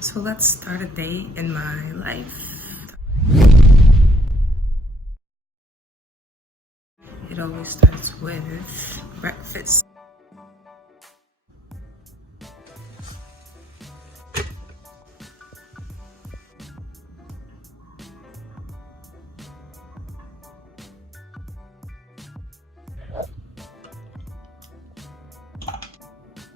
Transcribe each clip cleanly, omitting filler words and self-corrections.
So let's start a day in my life. It always starts with breakfast.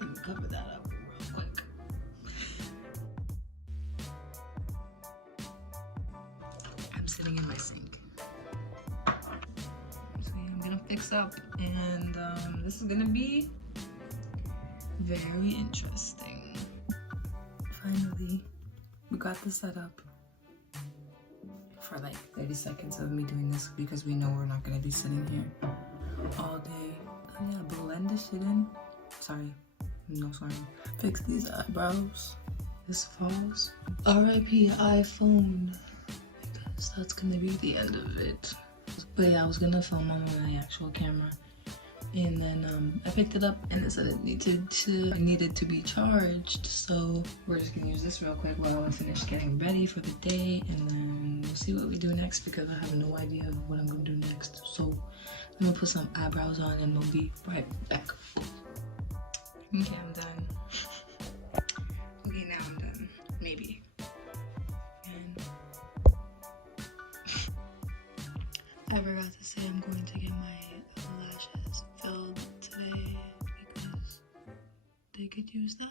Let me cover that up real quick. I'm sitting in my sink. So yeah, I'm gonna fix up, and this is gonna be very interesting. Finally, we got the setup for like 30 seconds of me doing this because we know we're not gonna be sitting here all day. I'm gonna blend this shit in. Sorry, no sorry. Fix these eyebrows. This falls. R.I.P. iPhone. Because that's gonna be the end of it. But yeah, I was gonna film on my actual camera, and then I picked it up and it said it needed to be charged. So we're just gonna use this real quick while I finish getting ready for the day, and then we'll see what we do next because I have no idea what I'm gonna do next. So I'm gonna put some eyebrows on and we'll be right back. Okay, I'm done. Okay, now I'm done. Maybe. And I forgot to say I'm going to get my lashes filled today because they could use that.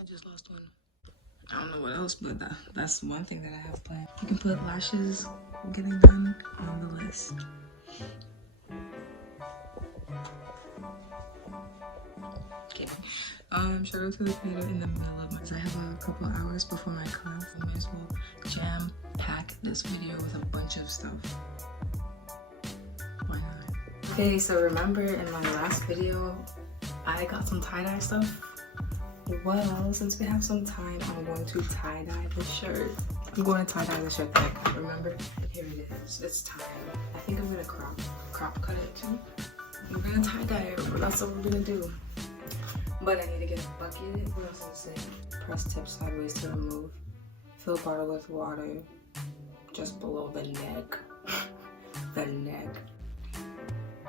I just lost one. I don't know what else, but that's one thing that I have planned. You can put lashes getting done on the list. Okay. Shout out to the creator in the middle of my, I have a couple hours before my class. I might as well jam pack this video with a bunch of stuff. Why not? Okay, so remember in my last video, I got some tie-dye stuff. Well, since we have some time, I'm going to tie-dye the shirt. I'm going to tie-dye the shirt that I got, remember? Here it is, it's time. I think I'm gonna crop cut it too. I'm gonna tie-dye it, that's what we're gonna do. But I need to get a bucket. What else does it say? Press tip sideways to remove. Fill bottle with water just below the neck. The neck.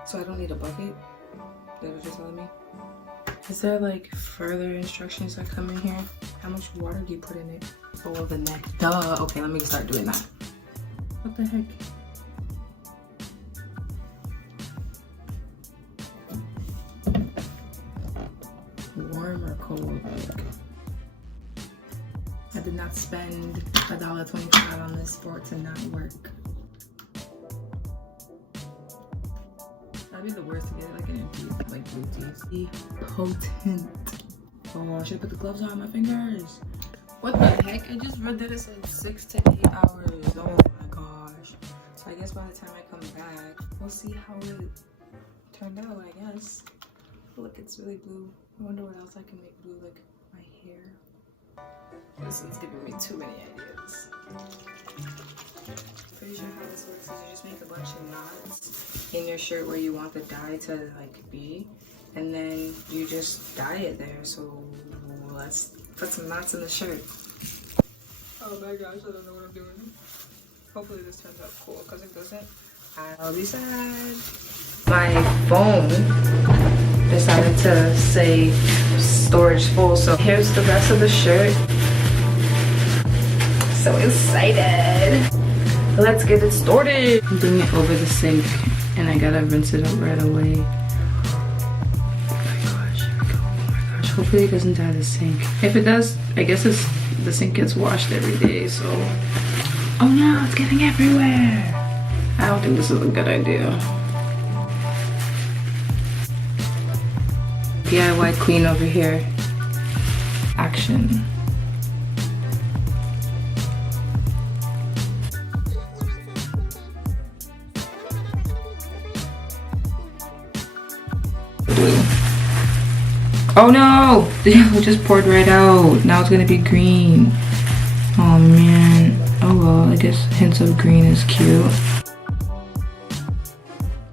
So I don't need a bucket? Is that what you're telling me? Is there like further instructions that come in here? How much water do you put in it? Below the neck. Duh. Okay, let me start doing that. What the heck? Warm or cold? I did not spend $1.25 on this for it to not work. That'd be the worst to get like an empty, like blue tea. Potent. Oh, I should put the gloves on my fingers. What the heck? I just read that it said 6 to 8 hours. Oh my gosh. So I guess by the time I come back, we'll see how it turned out, I guess. Look, it's really blue. I wonder what else I can make blue, like my hair. This is giving me too many ideas. Pretty sure how this works is you just make a bunch of knots in your shirt where you want the dye to like be, and then you just dye it there. So let's put some knots in the shirt. Oh my gosh, I don't know what I'm doing. Hopefully this turns out cool, because if it doesn't, I'll be sad. My phone decided to say storage full, so here's the rest of the shirt. So excited. Let's get it started. Bring it over the sink, and I gotta rinse it up right away. Oh my gosh, here we go. Oh my gosh, hopefully it doesn't dye the sink. If it does, I guess the sink gets washed every day, so. Oh no, it's getting everywhere. I don't think this is a good idea. DIY queen over here. Action. Oh no! The yellow just poured right out. Now it's gonna be green. Oh man. Oh well, I guess hints of green is cute.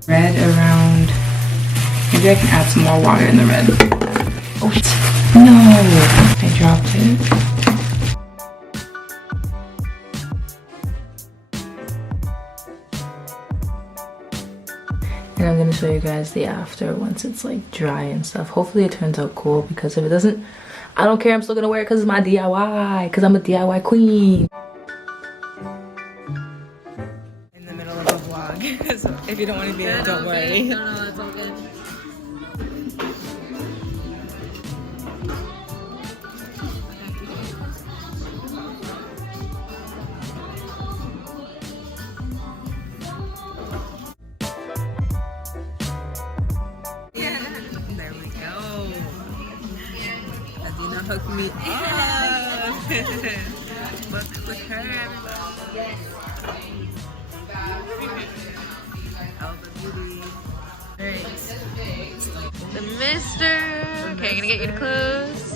Red around. Maybe I can add some more water in the red. Oh no! I dropped it. show you guys the after once it's like dry and stuff. Hopefully it turns out cool, because if it doesn't, I don't care. I'm still gonna wear it because it's my DIY, because I'm a DIY queen. In the middle of a vlog. So if you don't want to be there, don't worry. No, it's all good. There we go. Adina hooked me up. Look at her, everybody. Alpha Beauty. Alright. The mister. Okay, I'm gonna get you to close.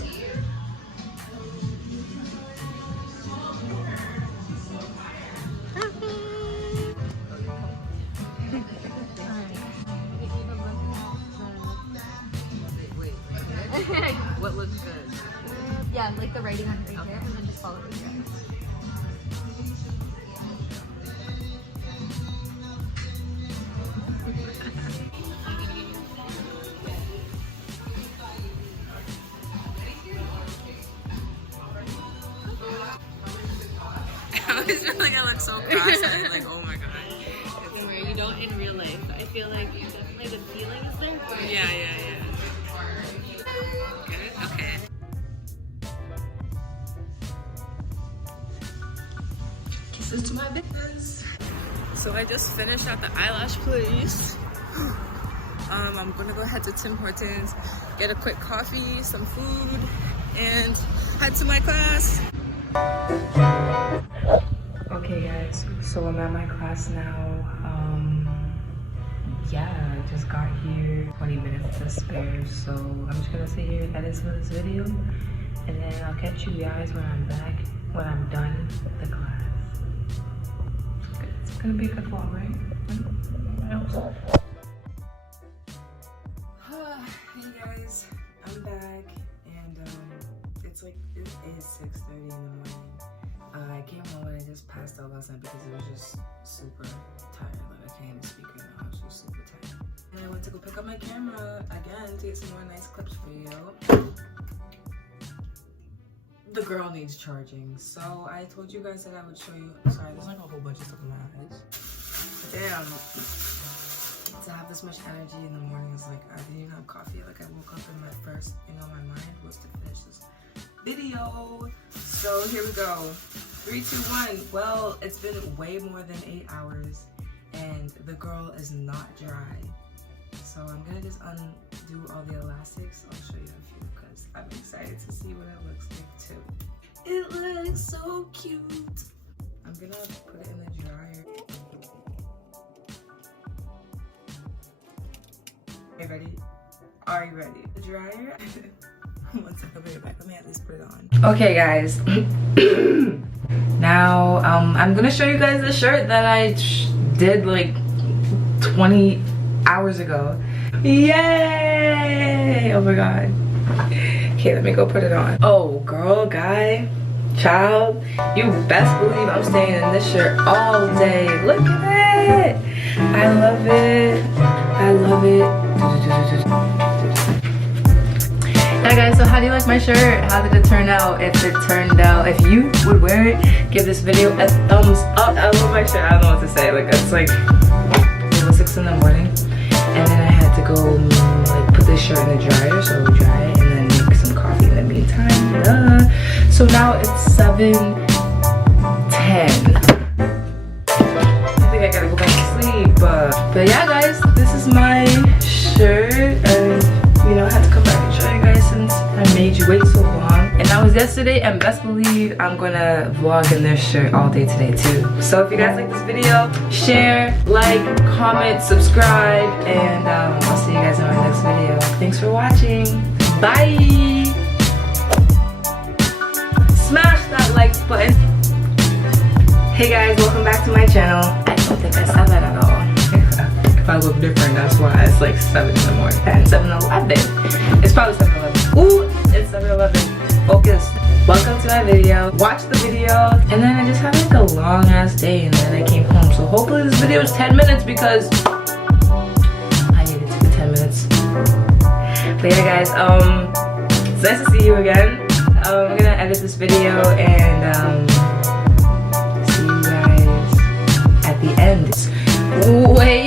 What looks good? Yeah, like the writing on right there, and then just follow the trend. I was really gonna look so cross-eyed, like, oh my god. Where you don't in real life. I feel like definitely the feeling is there. Yeah. Good? Okay. Kisses to my business. So I just finished at the eyelash place. I'm gonna go head to Tim Hortons, get a quick coffee, some food, and head to my class. Okay guys, so I'm at my class now. Yeah, I just got here, 20 minutes to spare, so I'm just gonna sit here and edit some of this video, and then I'll catch you guys when I'm back, when I'm done with the class. It's gonna be a good vlog, right? I hope so. Hey guys, I'm back, and it's like, it is 6:30 in the morning. I came home and I just passed out last night because it was just super tired. Like, I can't even speak right now. I was just super tired. And I went to go pick up my camera again to get some more nice clips for you. The girl needs charging. So I told you guys that I would show you. Sorry, there's like a whole bunch of stuff in my eyes. Damn. To have this much energy in the morning is like, I didn't even have coffee. Like, I woke up and my first thing on my mind was to finish this video. So here we go. 3, 2, 1. Well, it's been way more than 8 hours and the girl is not dry. So I'm gonna just undo all the elastics. I'll show you a few because I'm excited to see what it looks like too. It looks so cute. I'm gonna put it in the dryer. Are you ready? Are you ready? The dryer? One second, I'll be right back. Let me at least put it on. Okay guys, now I'm gonna show you guys the shirt that I did like 20 hours ago. Yay! Oh my god. Okay, let me go put it on. Oh girl, guy, child, you best believe I'm staying in this shirt all day. Look at it. I love it. I love it. Yeah guys, so how do you like my shirt? How did it turn out? If it turned out, if you would wear it, give this video a thumbs up. I love my shirt. I don't know what to say. Like, it's like, it was 6 in the morning, and then I had to go like put this shirt in the dryer, so I would dry it, and then make some coffee in the meantime. So now it's 7:10. I think I gotta go back to sleep. But yeah guys, this is my shirt, and you know, I had to come back and show you guys since I made you wait so long. And that was yesterday, and best believe I'm gonna vlog in this shirt all day today too. So if you guys like this video, share, like, comment, subscribe, and I'll see you guys in my next video. Thanks for watching. Bye! Smash that like button. Hey guys, welcome back to my channel. I don't think I said that at all. If I look different, that's why. It's like 7 in the morning. And 7:11. It's probably 7:11. Ooh, it's 7:11. Focus. Welcome to my video. Watch the video. And then I just had like a long ass day, and then I came home. So hopefully this video is 10 minutes because I need But yeah guys, it's nice to see you again. I'm gonna edit this video and see you guys at the end. Wait.